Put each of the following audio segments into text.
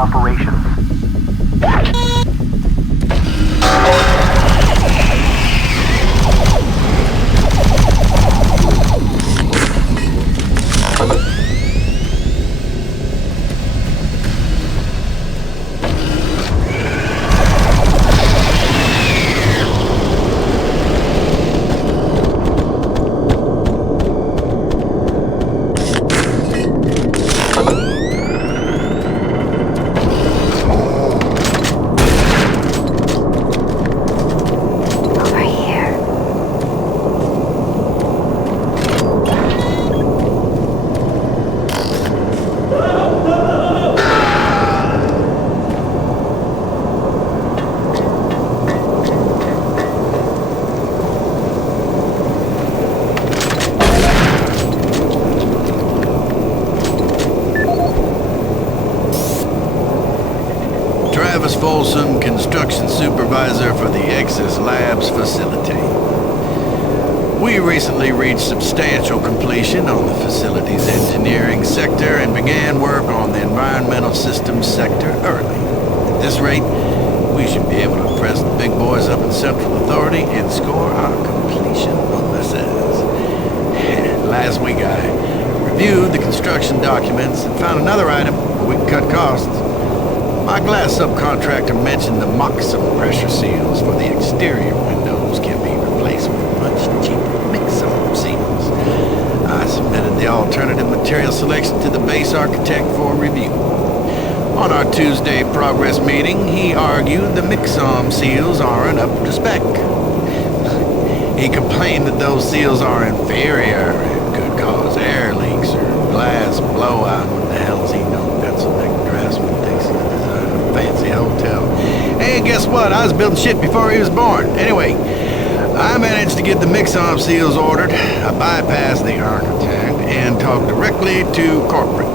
operations. Folsom, construction supervisor for the Exis Labs facility. We recently reached substantial completion on the facility's engineering sector and began work on the environmental systems sector early. At this rate, we should be able to impress the big boys up in Central Authority and score our completion bonuses. Last week I reviewed the construction documents and found another item where we can cut costs. My glass subcontractor mentioned the Moxum pressure seals for the exterior windows can be replaced with much cheaper Mixum seals. I submitted the alternative material selection to the base architect for review. On our Tuesday progress meeting, he argued the Mixum seals aren't up to spec. He complained that those seals are inferior and could cause air leaks or glass blowout. What the hell is he doing? Pencilneck draftsman thinks he's designing a fancy hotel. Hey, guess what? I was building shit before he was born. Anyway, I managed to get the Mixom seals ordered. I bypassed the architect and talked directly to corporate.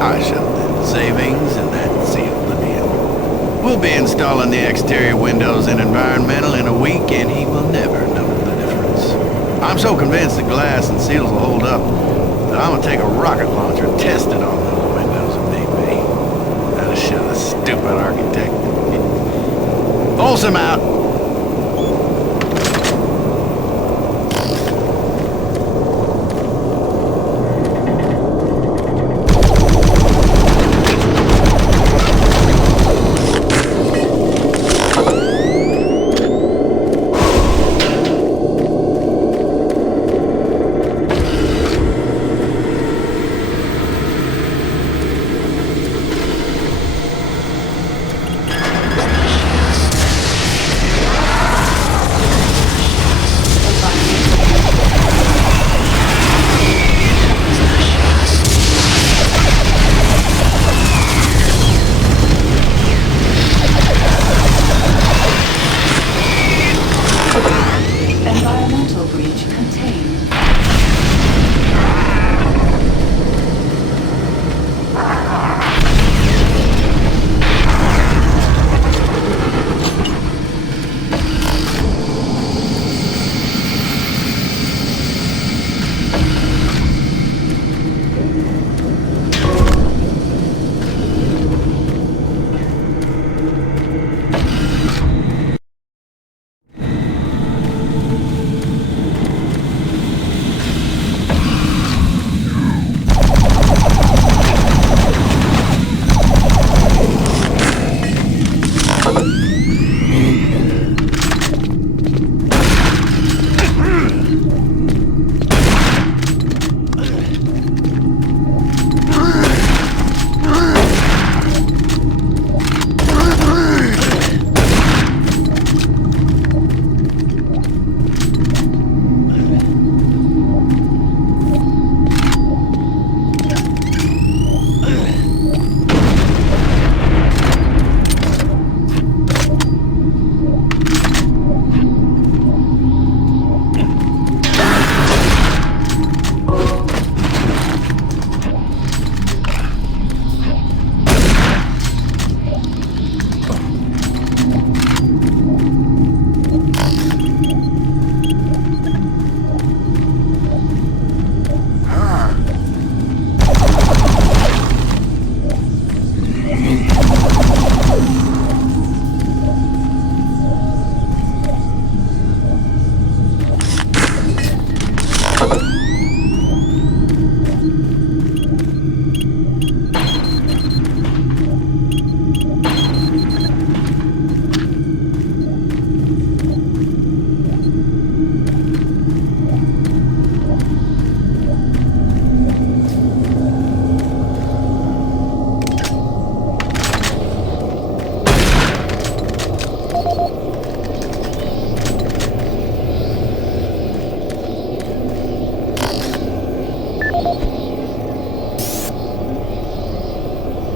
I showed them the savings and that sealed the deal. We'll be installing the exterior windows in environmental in a week and he will never know the difference. I'm so convinced the glass and seals will hold up that I'm gonna take a rocket launcher and test it on those windows if need be. That'll show the stupid architect. Folsom out!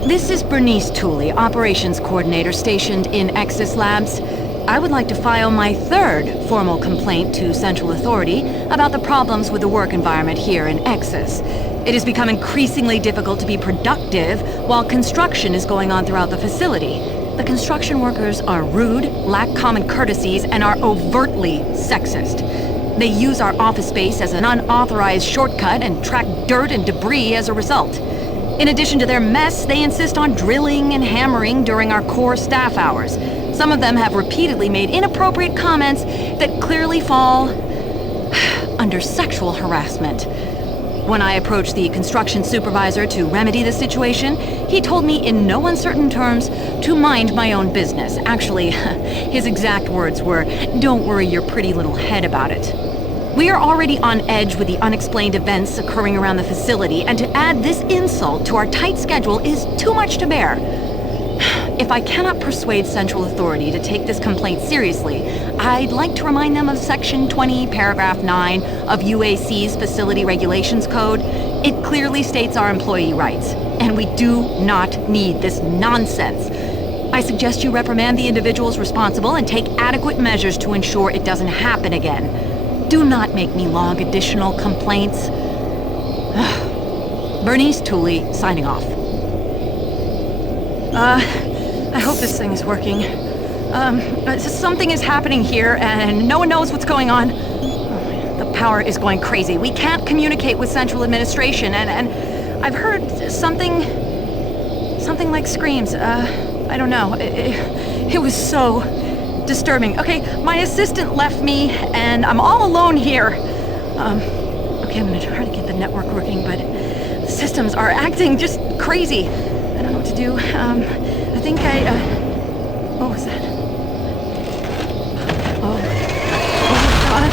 This is Bernice Tooley, Operations Coordinator stationed in Exis Labs. I would like to file my third formal complaint to Central Authority about the problems with the work environment here in Exis. It has become increasingly difficult to be productive while construction is going on throughout the facility. The construction workers are rude, lack common courtesies, and are overtly sexist. They use our office space as an unauthorized shortcut and track dirt and debris as a result. In addition to their mess, they insist on drilling and hammering during our core staff hours. Some of them have repeatedly made inappropriate comments that clearly fall under sexual harassment. When I approached the construction supervisor to remedy the situation, he told me in no uncertain terms to mind my own business. Actually, his exact words were, "Don't worry your pretty little head about it." We are already on edge with the unexplained events occurring around the facility, and to add this insult to our tight schedule is too much to bear. If I cannot persuade Central Authority to take this complaint seriously, I'd like to remind them of Section 20, Paragraph 9 of UAC's Facility Regulations Code. It clearly states our employee rights, and we do not need this nonsense. I suggest you reprimand the individuals responsible and take adequate measures to ensure it doesn't happen again. Do not make me log additional complaints. Bernice Tooley, signing off. I hope this thing is working. Something is happening here, and no one knows what's going on. The power is going crazy. We can't communicate with Central Administration, and I've heard something like screams. I don't know. It was so disturbing. Okay, my assistant left me, and I'm all alone here. Okay, I'm gonna try to get the network working, but the systems are acting just crazy. I don't know what to do. I think what was that? Oh God.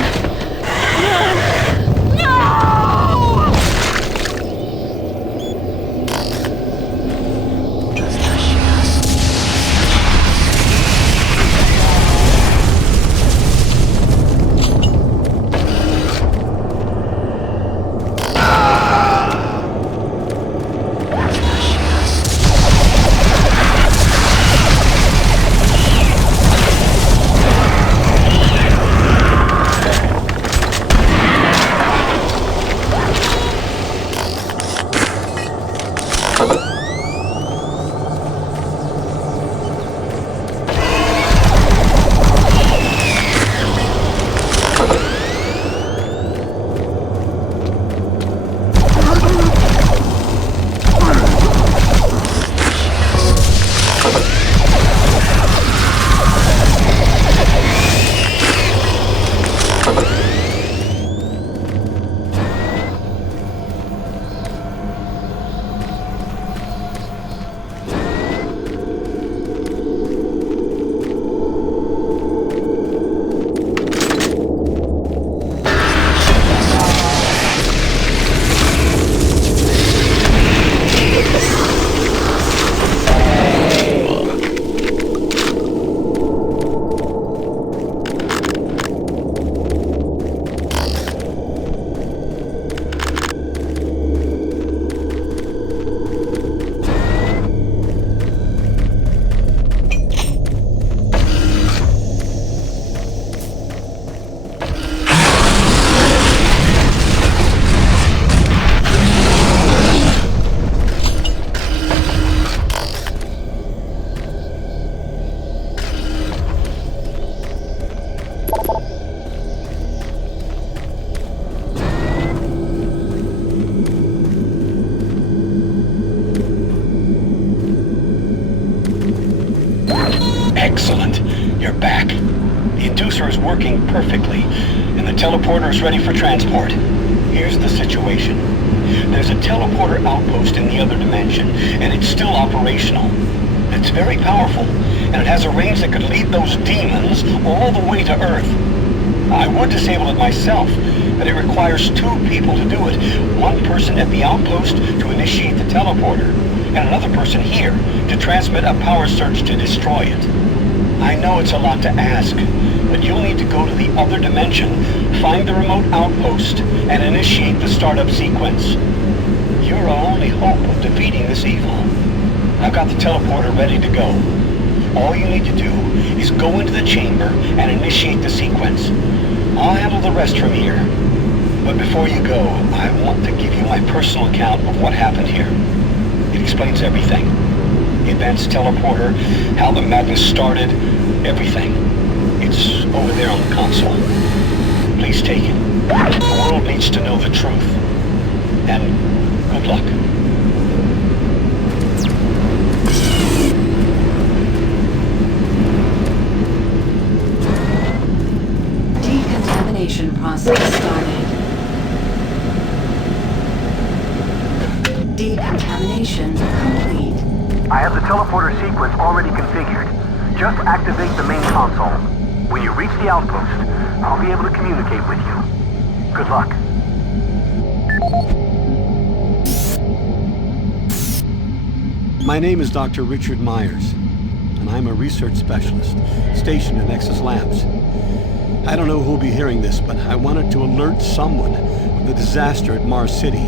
Excellent. You're back. The inducer is working perfectly, and the teleporter is ready for transport. Here's the situation. There's a teleporter outpost in the other dimension, and it's still operational. It's very powerful, and it has a range that could lead those demons all the way to Earth. I would disable it myself, but it requires 2 people to do it. One person at the outpost to initiate the teleporter, and another person here to transmit a power surge to destroy it. I know it's a lot to ask, but you'll need to go to the other dimension, find the remote outpost, and initiate the startup sequence. You're our only hope of defeating this evil. I've got the teleporter ready to go. All you need to do is go into the chamber and initiate the sequence. I'll handle the rest from here. But before you go, I want to give you my personal account of what happened here. It explains everything. The advanced teleporter, how the madness started, everything. It's over there on the console. Please take it. The world needs to know the truth. And good luck. Decontamination process started. Decontamination complete. I have the teleporter sequence already configured. Just activate the main console. When you reach the outpost, I'll be able to communicate with you. Good luck. My name is Dr. Richard Myers, and I'm a research specialist stationed in Exis Labs. I don't know who'll be hearing this, but I wanted to alert someone of the disaster at Mars City.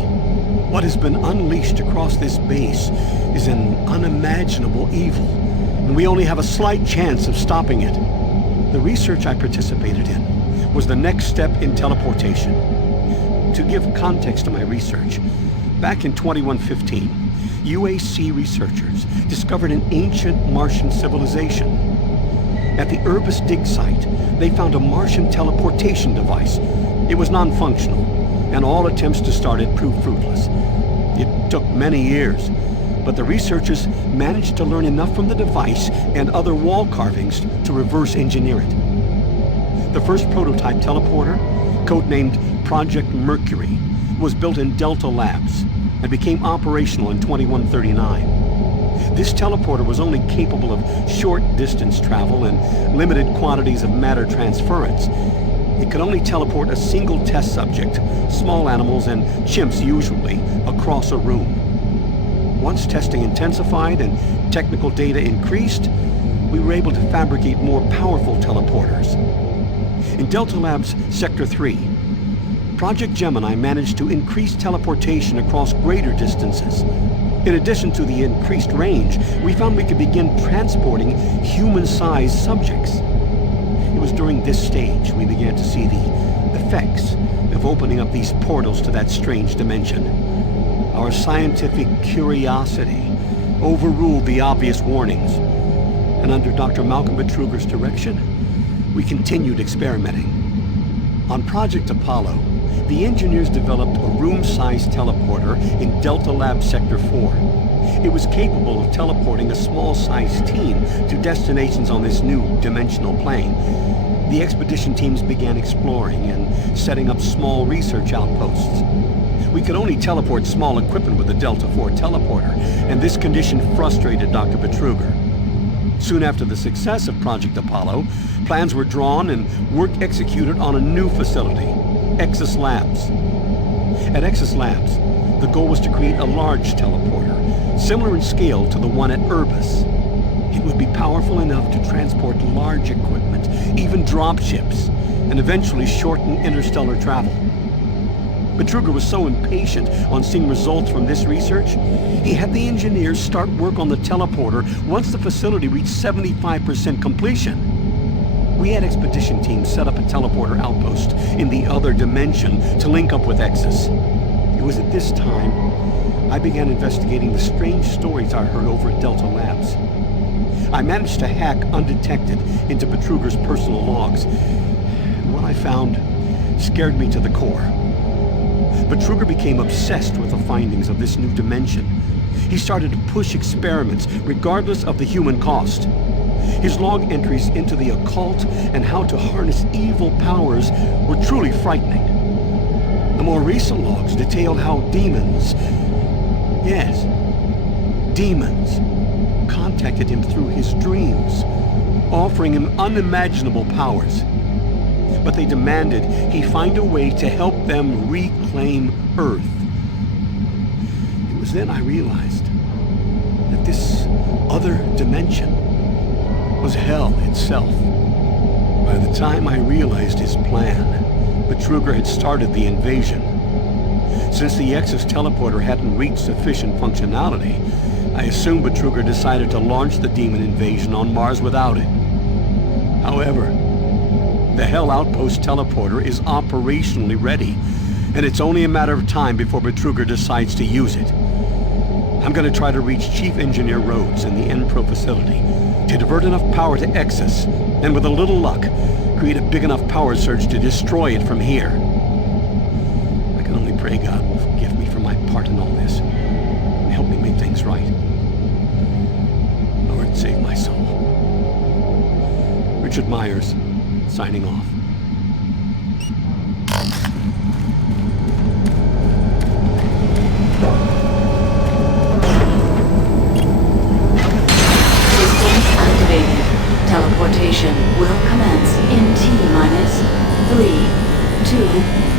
What has been unleashed across this base is an unimaginable evil, and we only have a slight chance of stopping it. The research I participated in was the next step in teleportation. To give context to my research, back in 2115, UAC researchers discovered an ancient Martian civilization. At the Urbis dig site, they found a Martian teleportation device. It was non-functional, and all attempts to start it proved fruitless. It took many years, but the researchers managed to learn enough from the device and other wall carvings to reverse engineer it. The first prototype teleporter, codenamed Project Mercury, was built in Delta Labs and became operational in 2139. This teleporter was only capable of short distance travel and limited quantities of matter transference. It could only teleport a single test subject, small animals and chimps usually, across a room. Once testing intensified and technical data increased, we were able to fabricate more powerful teleporters. In Delta Labs Sector 3, Project Gemini managed to increase teleportation across greater distances. In addition to the increased range, we found we could begin transporting human-sized subjects. It was during this stage we began to see the effects of opening up these portals to that strange dimension. Our scientific curiosity overruled the obvious warnings, and under Dr. Malcolm Betruger's direction, we continued experimenting. On Project Apollo, the engineers developed a room-sized teleporter in Delta Lab Sector 4. It was capable of teleporting a small-sized team to destinations on this new dimensional plane. The expedition teams began exploring and setting up small research outposts. We could only teleport small equipment with the Delta 4 teleporter, and this condition frustrated Dr. Betruger. Soon after the success of Project Apollo, plans were drawn and work executed on a new facility, Exis Labs. At Exis Labs, the goal was to create a large teleporter, similar in scale to the one at Urbis. It would be powerful enough to transport large equipment, even dropships, and eventually shorten interstellar travel. Betruger was so impatient on seeing results from this research, he had the engineers start work on the teleporter once the facility reached 75% completion. We had expedition teams set up a teleporter outpost in the other dimension to link up with Exis. It was at this time I began investigating the strange stories I heard over at Delta Labs. I managed to hack undetected into Betruger's personal logs. What I found scared me to the core. Betruger became obsessed with the findings of this new dimension. He started to push experiments regardless of the human cost. His log entries into the occult and how to harness evil powers were truly frightening. The more recent logs detailed how demons, yes, demons, contacted him through his dreams, offering him unimaginable powers. But they demanded he find a way to help them reclaim Earth. It was then I realized that this other dimension was hell itself. By the time I realized his plan, Betruger had started the invasion. Since the Exis teleporter hadn't reached sufficient functionality, I assumed Betruger decided to launch the demon invasion on Mars without it. However, the Hell Outpost teleporter is operationally ready, and it's only a matter of time before Betruger decides to use it. I'm going to try to reach Chief Engineer Rhodes in the Enpro facility to divert enough power to Exis, and with a little luck, create a big enough power surge to destroy it from here. I can only pray God will forgive me for my part in all this, and help me make things right. Lord, save my soul. Richard Myers, signing off. Systems activated. Teleportation will commence in T-minus 3, 2,